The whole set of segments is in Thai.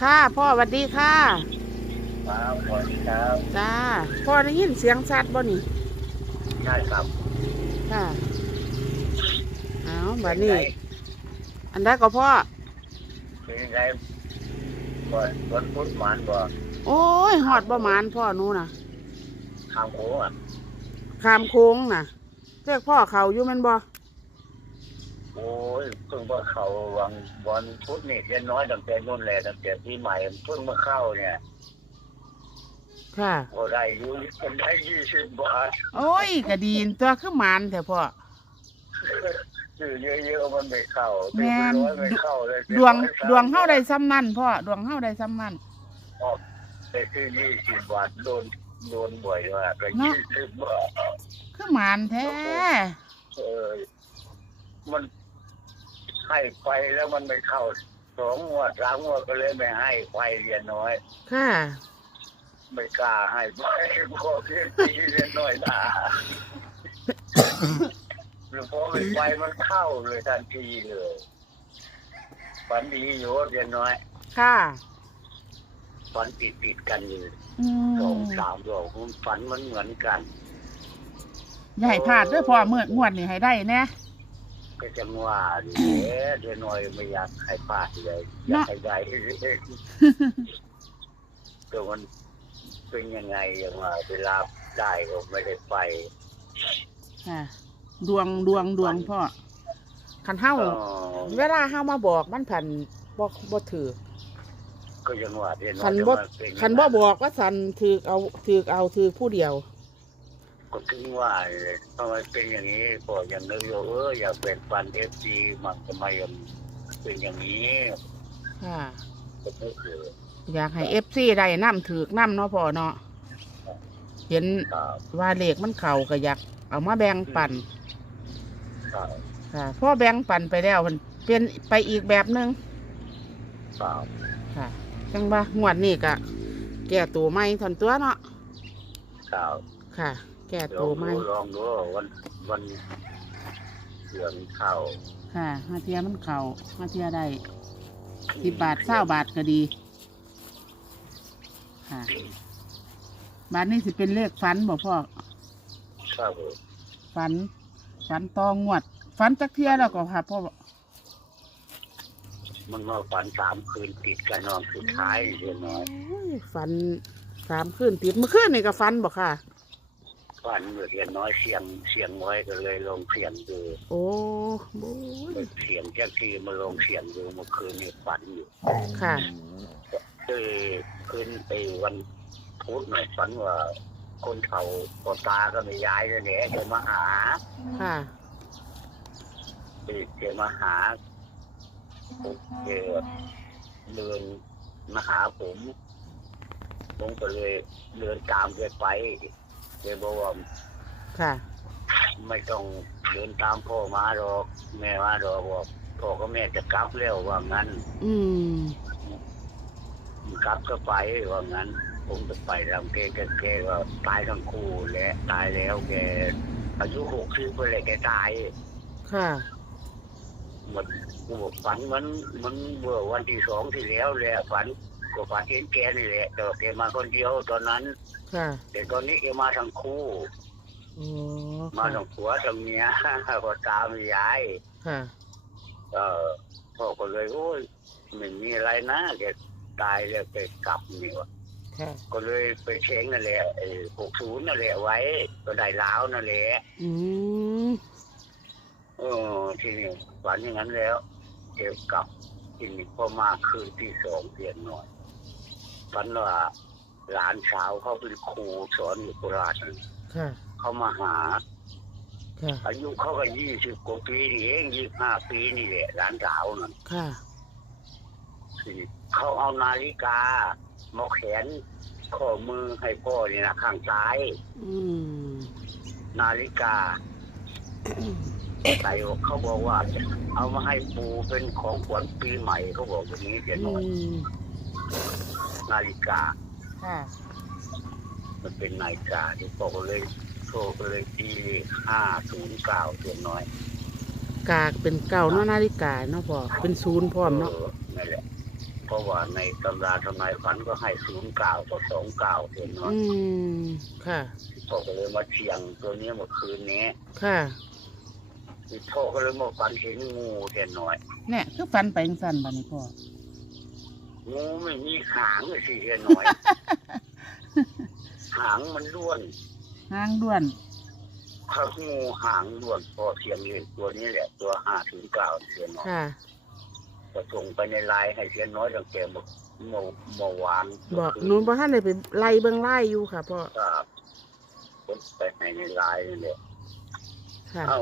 ค่ะพ่อสวัสดีค่ะ ครับสวัสดีครับจ้า พ่อได้ยินเสียงชัดบ่นี่ใช่ครับค่ะเอาบัดนี้ อันใดก็พ่อเป็นยังไงบ่วันพุธหมานบ่โอ้ยหอดบ่หมานพ่อหนูน่ะทางโค้งอะขามโค้งน่ะเรียกพ่อเขาอยู่แมันบ่ โอ้ยเพิ่งมาเข้าวันวันพุธนี่เรียนน้อยตั้งแต่นู่นแหละตั้งแต่ปีใหม่เพิ่งมาเข้าเนี่ยค่ะก็ได้อยู่คนได้ยี่สิบบาทโอ้ยก็ดีนตัวคือหมานแต่พ่อ ซื้อเยอะๆมันไม่เข้าแม่นซื้อเป็นร้อยไม่เข้าเลยดวงดวงเฮาได้ซ้ำนั่นพ่อดวงเฮาได้ซ้ำนั่นไปซื้อยี่สิบบาทโดนโดนบ่อยว่าก็เนาะยี่สิบบาท คือหมานแท้ เออมัน ให้ไปแล้วมันไม่เข้าสองงวดสามงวดก็เลยไม่ให้ไปเรียนน้อย ค่ะ ไม่กล้าให้ไปพอเรียนปีเรียนน้อยด่าหรือพอไม่ไปมันเข้าเลยทันทีเลยฝันดีอยู่เรียนน้อยค่ะฝันติดติดๆกันอยู่อืสองมสามดอกฝันมันเหมือนกัน อย่าให้พลาดเด้วยพ่อเมื่องวดนี่ให้ได้แน่ ก็จะว่าดิเอ๊ะเรียนน้อยไม่อยากให้พลาดเลยอยากให้ได้แต่มันเป็นยังไงยังว่าเวลาได้ก็ไม่ได้ไปค่ะดวงดวงดวงพ่อคันเฮาก็เวลาเฮามาบอกมันผันบ่บ่ถือก็ยังว่าเรียนคันว่าบ่จะมาเป็นคันบ่บอกว่าสันถือเอาถือเอาถือผู้เดียว ก็ถึงว่าเลยทำไมเป็นอย่างนี้ก็ยังนึกอยู่เอออยากเป็นฟันเอฟซีมันทำไมยังเป็นอย่างนี้ค่ะ ก็นึกอยู่อยากให้ FC ได้นำถือกนำเนาะพ่อเนาะเห็นครับว่าเลขมันเข้าก็อยากเอามาแบ่งปันครับค่ะพ่อแบ่งปันไปแล้วมันเป็นไปอีกแบบหนึงครับค่ะจังว่างวดนี้ก็แก้ตัวใหม่ทอนตัวเนาะครับ ค่ะ แก้ลตัอวงใหม่ดูลองดูวันวันเหลืองเข้าค่ะฮาเทียมันเขาฮาเทียได้สิบบาทเศร้าบาทก็ดี ค่ะ บาทนี้สิเป็นเลขฝันบอกพ่อครับผมฝัน ฝันตองงวด ฝันจักเทียแล้วก็ค่ะพ่อบอกมันมาฝันสามคืนติดกันนอนสุดท้ายเรียนน้อยโอ้ยฝันสามคืนติดเมื่อคืนนี่ก็ฝันบอกค่ะ ฝันเมื่อเรียนน้อยเสียงเสียงไว้ก็เลยลงเสียงดูโอ้โหเสียงแจ็คที่มาลงเสียงดูเมื่อคืนนี่ฝันอยู่ค่ะเออคืนไปวันพุธหน่อยฝันว่า คนเขาปตาก็ไม่ย้ายเลยเนี่ยแกมาหา ค่ะเออแกมาหาผมแกเดินมาหาผมผมก็เลยเดินตามแกไป แกบอกว่าค่ะ ไม่ต้องเดินตามพ่อมาหรอก แม่มาหรอกบอกพ่อกับแม่จะกลับแล้วว่างั้น อืมกลับก็ไปว่างั้น ผมจะไปทำแกแกแกก็ตายทั้งคู่แหละตายแล้วแกอายุหกสิบไปเลยแกตาย ค่ะหมดกูบอกฝันมันมันเมื่อวันที่สองที่แล้วแหละฝัน ก็ฝันเห็นแกนี่แหละแต่ว่าแกมาคนเดียวตอนนั้น ค่ะแต่ตอนนี้แกมาทั้งคู่ โอ้มาค่ะทั้งผัวทั้งเมีย ก็ตามยาย ค่ะ เออพ่อก็เลยโอ้ยไม่มีอะไรนะแกตายแล้วไปกลับนี่วะค่ะ ก็เลยไปเช็งนั่นแหละหกศูนย์นั่นแหละไว้ ก็ได้ล้าวนั่นแหละอืมเออทีนี้ฝันอย่างนั้นแล้วเก็บกลับทีนี้พอมาคืนที่สองเปลี่ยนหน่อย ฝันว่าหลานสาวเขาเป็นครูสอนอยู่โคราชนั่นค่ะเขามาหา ค่ะ อายุเขาก็ยี่สิบกว่าปีนี่เองยี่ห้าปีนี่แหละหลานสาวนั่นค่ะทีนี้เขาเอานาฬิกามาแขวนข้อมือให้พ่อนี่นะข้างซ้าย อืม นาฬิกาใส่เขาบอกว่า เอามาให้ปูเป็นของขวัญปีใหม่เขาบอกอย่างนี้เดี๋ยวหอืน่อย ม นาฬิกา ค่ะมันเป็นนาฬิกาที่พ่อก็เลยโทรก็เลยตีห้าศูนย์เก้าตัวน้อยกากเป็นเก่าเนาะนาฬิกาเนาะพ่อเป็นศูนย์พร้อมเนาะออนั่นแหละพอราะว่าในตำราทำนายฝันก็ให้ศูนย์เก้ากับสองเก้าเห็นน้อยอืมค่ะพ่อก็เลยมาเชียงตัวนี้เมื่อคืนนี้ค่ะพ่อก็เลยมาฝันเห็นงูเห็นน้อย เนี่ยคือฟันไปจังซั่นบัดนี้พ่อ งูไม่มีหางเลยสิเห็นน้อย หางมันล้วนหางด้วนถ้างูหางล้วนพอเสียงเห็นตัวนี้แหละ ตัวห้าถึงเก้าเสียน้อยค่ะ ก็ส่งไปในไลน์ให้เสียน้อยตั้งแต่เมื่อเมื่อเมื่อวานบอกหนูบ่ทันได้ไปไล่เบิ่งไล่อยู่ค่ะพ่อครับผมไปให้ในไลน์นี่แหละค่ะ เอ้า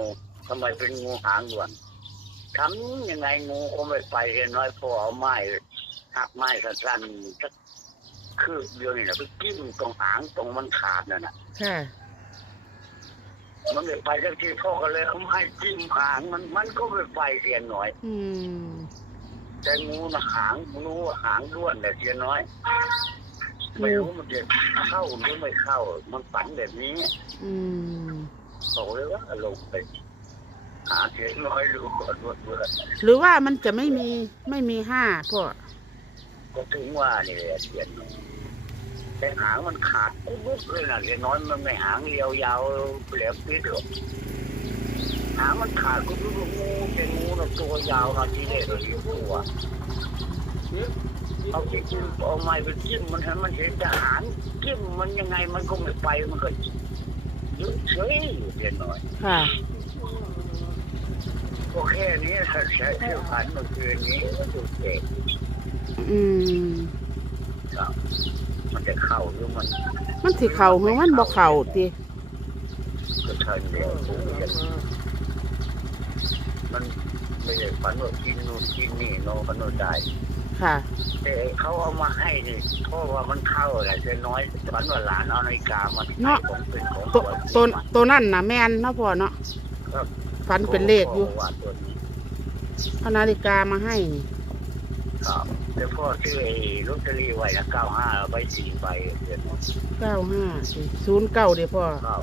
ทำไมเป็นงูหางด่วนทำยังไงงูก็ไม่ไปเห็นน้อยพอเอาไม้ หักไม้สั้นๆสักคืบเดียวนี่นะไปกิ้มตรงหางตรงมันขาดนั่นน่ะ ค่ะ มันไม่ไปสักทีพ่อก็เลยเอาไม้จิ้มหางมันมันก็ไม่ไปเสียน้อย อืม แต่งูนะหางงูหางด้วนแต่เสียน้อยไม่รู้มันจะเข้าหรือไม่เข้า มันฝันแบบนี้อืม บอกเลยว่าลงไปหาเสียน้อยดูก่อนว่าเบื่อหรือว่ามันจะไม่มีไม่มีห้าพ่อ ก็ถึงว่านี่แหละเสียนแต่หางมันขาดปุ๊บเลยนะเสียน้อยมันไม่หางเรียวยาวแหลมปิดหรอกหางมันขาดก็รู้ว่างูเป็นงูนะตัวยาวนะทีเดียวเรียตัวเอาไปจิ้มเอาไม้ไปจิ้มมันให้มันเห็นแต่หางจิ้มมันยังไงมันก็ไม่ไปมันก็ยืดเฉยอยู่เสียน้อยค่ะก็แค่นี้ใช้เที่ยวผ่านเมื่อคืนนี้ก็ดูเด็ก อืมครับมันจะเข้าหรือมันมันสิเข่าหรือมันบ่เข่าติก็เทินเดียวผมก็ยังมันไม่ได้ฝันว่ากินนู่นกินนี่โนกันโนได้ค่ะ แต่เขาเอามาให้นี่เพราะว่ามันเข้าอะไรเล็กน้อยฝันว่าหลานเอานาฬิกามาให้ผมเป็นของตัวตัวตัวนั่นน่ะแม่นเนาะพ่อเนาะครับฟันเป็นเลขอยู่ว่าตัวนี้เอานาฬิกามาให้นี่ครับ แล้วพ่อซื้อไอ้ลอตเตอรี่ไว้นะเก้าห้าใบสี่ใบเดือนเก้าห้าศูนย์เก้าเดี๋ยวพ่อครับ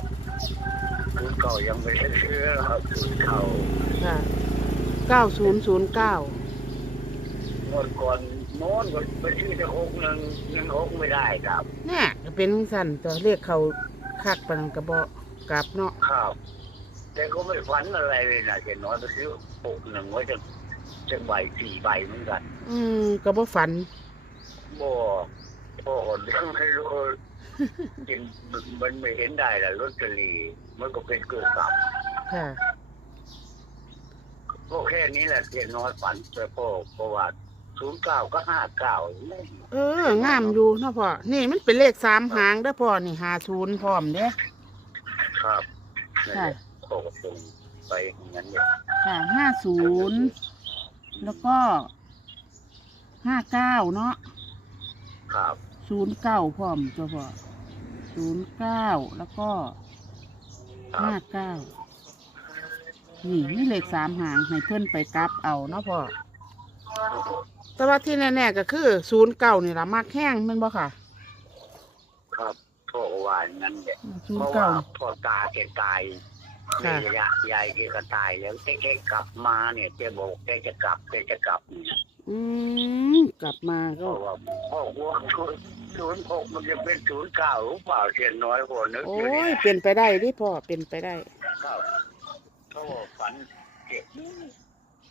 คือเก่ายังไม่ได้ซื้อครับคือเก่าค่ะเก้าศูนย์ศูนย์เก้างวดก่อนโน้นก็ไปซื้อจะหกหนึ่งหนึ่งหกไม่ได้ครับเนี่ยเป็นสั่นตัวเลขเขาคักปันกระบอกกลับเนาะครับแต่ก็ไม่ฝันอะไรเลยนะเจ็น้อยไปซื้อหกหนึ่งไว้จะ จะใบสี่ใบเหมือนกันอืมกระบอฝันบ่พ่อคนยังไม่รู้จริงมันไม่เห็นได้แหละลอตเตอรี่มันก็เป็นเกิดสับค่ะก็แค่นี้แหละเจ็น้อยฝันแต่พ่อเพราะว่าศูนย์เก้าก็ห้าเก้าเอองามอยู่เนาะพ่อ นี่มันเป็นเลขสามหางเด้อพ่อ นี่หาศูนย์พร้อมเด้อครับนั่นแหค่ะละพ่อก็ส่งไปอย่างนั้นเนี่ยค่ะห้าศูนย์ แล้วก็ห้าเก้าเนาะครับศูนย์เก้าพร้อมตัวพ่อศูนย์เก้าแล้วก็ครัห้าบเก้านี่นี่เลขสามหางให้เพื่อนไปกลับเอาเนาะพ่อแต่ว่าที่แน่ๆก็คือศูนย์เก้านี่ละมากแห้งแมันบ่ค่ะ ครับพ่อก็ว่าอย่างนั้นแหละศูเพนย์ราะว่าเก้าพ่อตาแกตายใน ค่ะระยะยายแกก็ตายแล้วแกแกกลับมาเนี่ยแกบอกแกจะกลับแกจะกลับเนี่ยอืมกลับมาเพก็ราะว่าพ่อว่าศูนย์ศูนย์หกมันจะเป็นศูนย์เก้าหรือเปล่าเสียน้อยกว่านึกโอ้อยู่ยเนี่ยเป็นไปได้ดิพ่อเป็นไปได้ครับเพราะว่าฝันเก็บ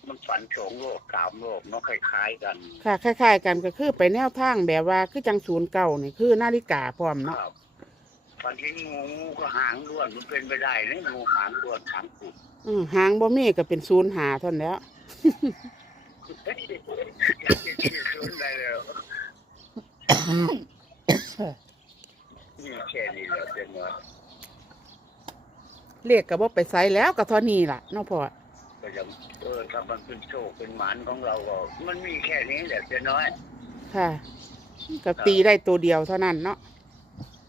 มันฝันสองโลกสามโลกเนาะคล้ายๆกันค่ะคล้ายๆกันก็คือไปแนวทางแบบว่าคือจังศูนย์เก่านี่คือนาฬิกาพร้อมคเนาะรับ ฝันที่งูงูก็หางด้วนมันเป็นไปได้นะงูหางด้วนหางกุดอือหางบ่มีก็เป็นศูนย์หาเท่านั้นแหล้ว อยากจะชื่อศูนย์ได้แล้วนี่แค่นี้แหละเป็นว่าเรียกก็บ่ไปไสแล้วก็เท่านี้ล่ะเนาะพ่อก็จะเออถ้ามันเป็นโชคเป็นหมานของเราก็มันมีแค่นี้แหละเจ้าน้อย ค่ะก็ตีได้ตัวเดียวเท่านั้นเนาะ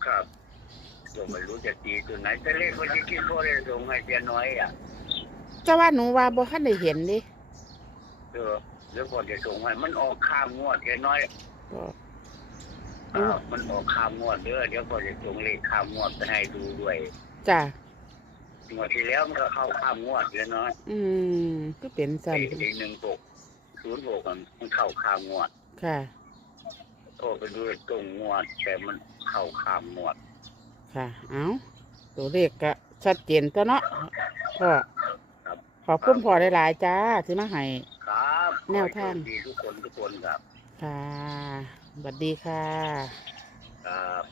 ครับ ก็ไม่รู้จะตีตัวไหนแต่เลขคนที่คิดพ่อได้ส่งให้เจ้าน้อยอะแต่ว่าหนูว่าบ่ทันได้เห็นดิเออเดี๋ยวพอจะส่งให้มันออกข้ามงวดเจ้าน้อยก็อ่ามันออกข้ามงวดเด้อเดี๋ยวพอจะส่งเลขข้ามงวดไปให้ดูด้วยจ้ะงวดที่แล้วมันก็เข้าข้ามงวดเจ้าน้อยอืมก็เป็นสั่นไอ้หนึ่งหกศูนย์หกมันเข้าข้ามงวดค่ะโทรไปดูตรงงวดแต่มันเข้าขามงวด ค่ะ เอาตัวเลขก็ชัดเจนตัวเนาะพ่อครับ ขอบคุณพ่อหลายๆจ้าที่มาให้ ครับแนวทาง ขอให้โชคดีทุกคนทุกคนครับ ค่ะสวัสดีค่ะ ครับ